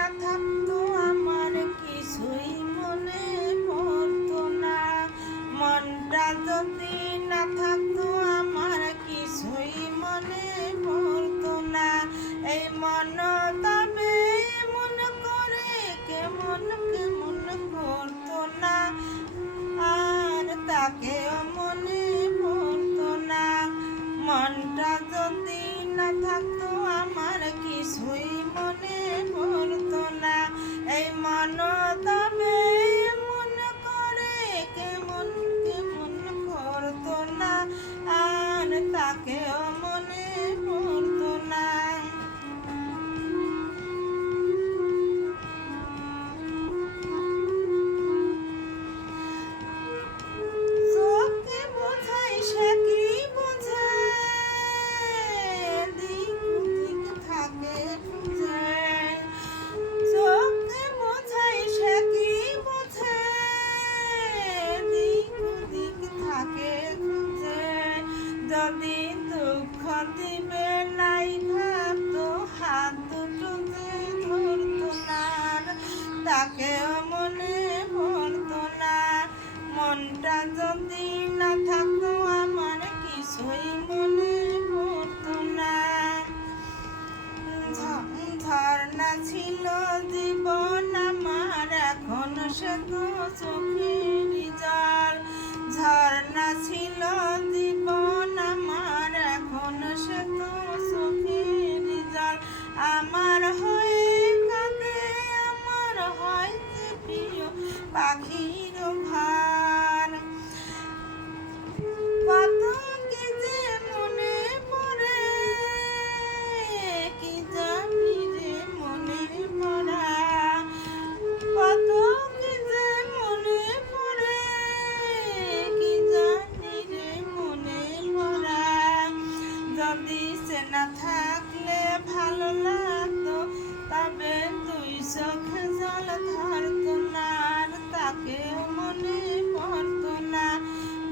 না থাকতো আমার কিছুই মনে পড়তো না, মনটা যদি না থাকতো আমার কিছুই মনে পড়তো না। এই মন তবে মন করে কেমন কেমন করতো না, আর তাকেও মনে পড়তো না। মনটা যদি না থাকতো আমার কিছুই মনে পড়তো না। এই মন তবে মন করে কেমন কেমন করতো না, আর তাকেও মনে পড়তো না। চোখে বোঝাই সে কি বোঝে, দিক ওদিক থাকে খুঁজে। চোখে বোঝাই সে কি বোঝে, দিক ওদিক থাকে খুঁজে। যদি দুঃখ দিবে নাই ভাবতো, হাত দুটো যে ধরতো না, তাকেও মনে পড়তো না। মনটা যদি না থাকতো আমার কিছুই মনে পড়তো না। ঝর্ণা ছিল জীবন আমার, এখন সে তো চোখের জল। ঝর্ণা ছিল জীবন আমার, এখন সে তো চোখের জল। আমার হয়ে কাঁদে, আমার হয় যে প্রিয় পাখির ঘর। কত কি যে মনে পড়ে, কি জানি রে মনে পড়া। কত কি যে মনে পড়ে, কি জানি রে মনে পড়া। যদি সে না থাকলে ভালো লাগতো, তবে দুই চোখে জল ধরতো না, আর তাকেও মনে পড়তো না।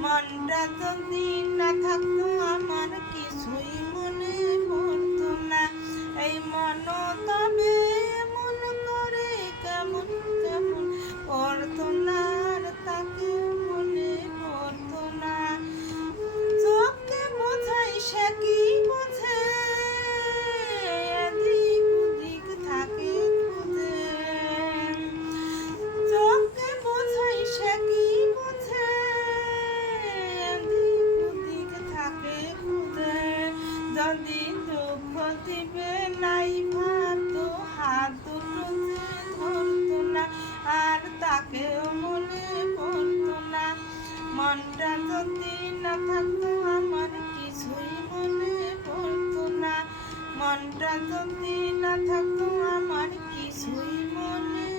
মনটা যদি না থাকতো আমার কিছুই মনে পড়তো না। এই মন তবে মন করে কেমন কেমন করতো না, আর তাকে মনে পড়তো না। চোখে বোঝাই সে কি বোঝে, এদিক ওদিক থাকে খুঁজে। চোখে বোঝাই সে কি বোঝে, এদিক ওদিক থাকে খুঁজে। যদি দুঃখ দিবে নাই ভাবতো, হাত দুটো যে ধরতো না, আর তাকেও মনে পড়তো না। মনটা যদি না থাকতো আমার কিছুই মনে পড়তো না। মনটা যদি না থাকতো আমার কিছুই মনে